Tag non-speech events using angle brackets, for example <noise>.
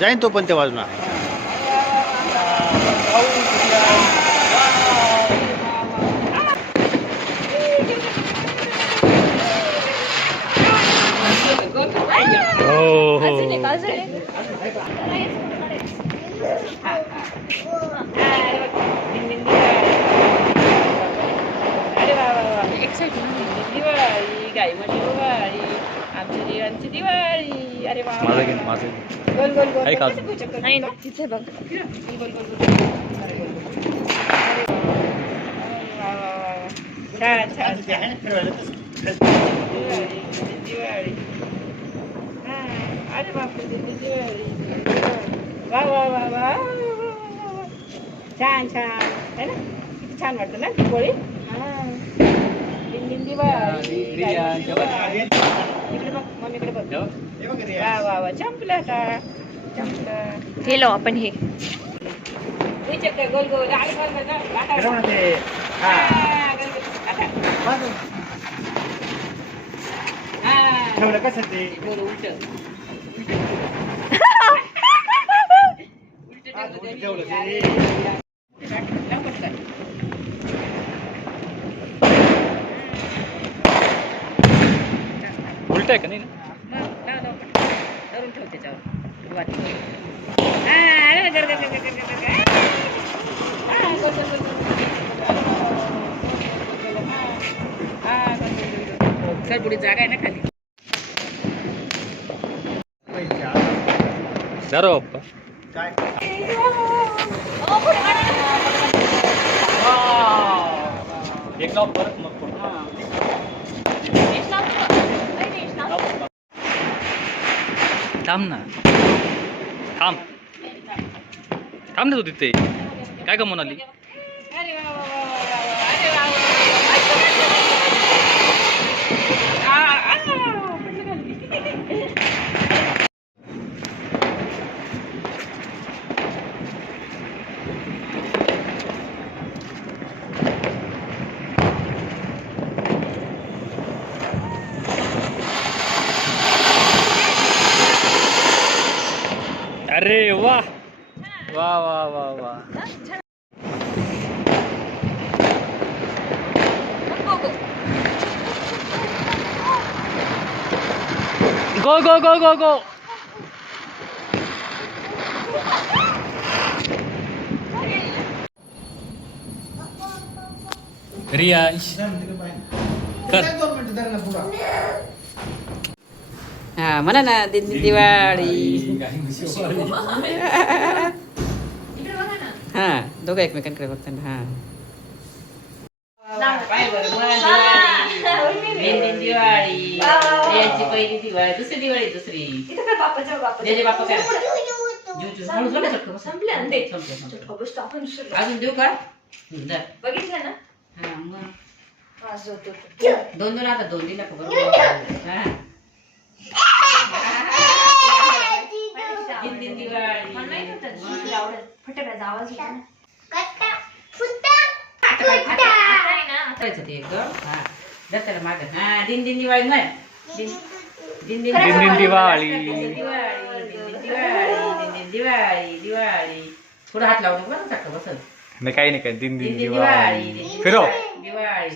जाईन तो पण ते वाजणार हो हो. दिवाळी गाई म्हशी दिवाळी आमची दिवाळी अरे वा माझं घे ना, माझं घे. गोल गोल गोल ऐक गोल. अजून. कसं चक्कर नाही ना करतो? तिथे बघ गोल गोल गोल गोल. अरे वा वा वा वा. छान छान छान दिवाळी दिवाळी हा, अरे बापरे दिदी दिवाळी वा वा वा वा वा, वा, वा, वा. छान छान है ना किती छान वाटतं ना दिवाळी हा दिन दिन चंपलं आता. चंपलं. हे लाव आपण हे. हे गोल गोल. हा. लाटा. हा. गोल <laughs> उलटं. ठेवलं तरी. लाव पटकन. उलट आहे का नाही ना? मग लाव, लाव पटकन. धरून ठेव त्याच्यावर वाटी. हा, अरे गर, गर, गर, गर, गर, गर, गर. हा, गोल, गोल, गोल, गोल. हा. हा, गोल, गोल, गोल, गोल. चल, पुढे जागा आहे ना खाली जरा बाप्पा. एक लाव परत मग थांब ना. थांब. थांब ना तू तिथे. काय कमवून आली अरे वा वा वा वा वा वा. अरे वा वा वा. आ, आ, पडलं खाली. अरे वा. वा वा वा वा. गो गो गो गो गो रियांश कर. हा म्हणा ना दिवाळी हा दोघं एकमेकांकडे बघताना हा दिवाळी यांची पहिली दिवाळी दुसरी दिवाळी दुसरी काय. अजून देऊ का. बघितलं ना हा, मग. वाजवतो दोन दोन आता दोन दिला का बरोबर हा. दिंडी दिवाळी मला माहीत होतं दुसरी आवडत फटाक्याचा आवाज येतो ना. नाही ना करायचं ते एकदम हा धर त्याला मागं. हा दिन दिन दिवाळी म्हण दिन दिन दिन दिन दिन दिवाळी. दिवाळी दिन दिन दिवाळी दिन दिन दिवाळी दिवाळी थोडं हात लावून बरं बसल नाही काही नाही काय दिन दिन दिवाळी फिरव दिवाळी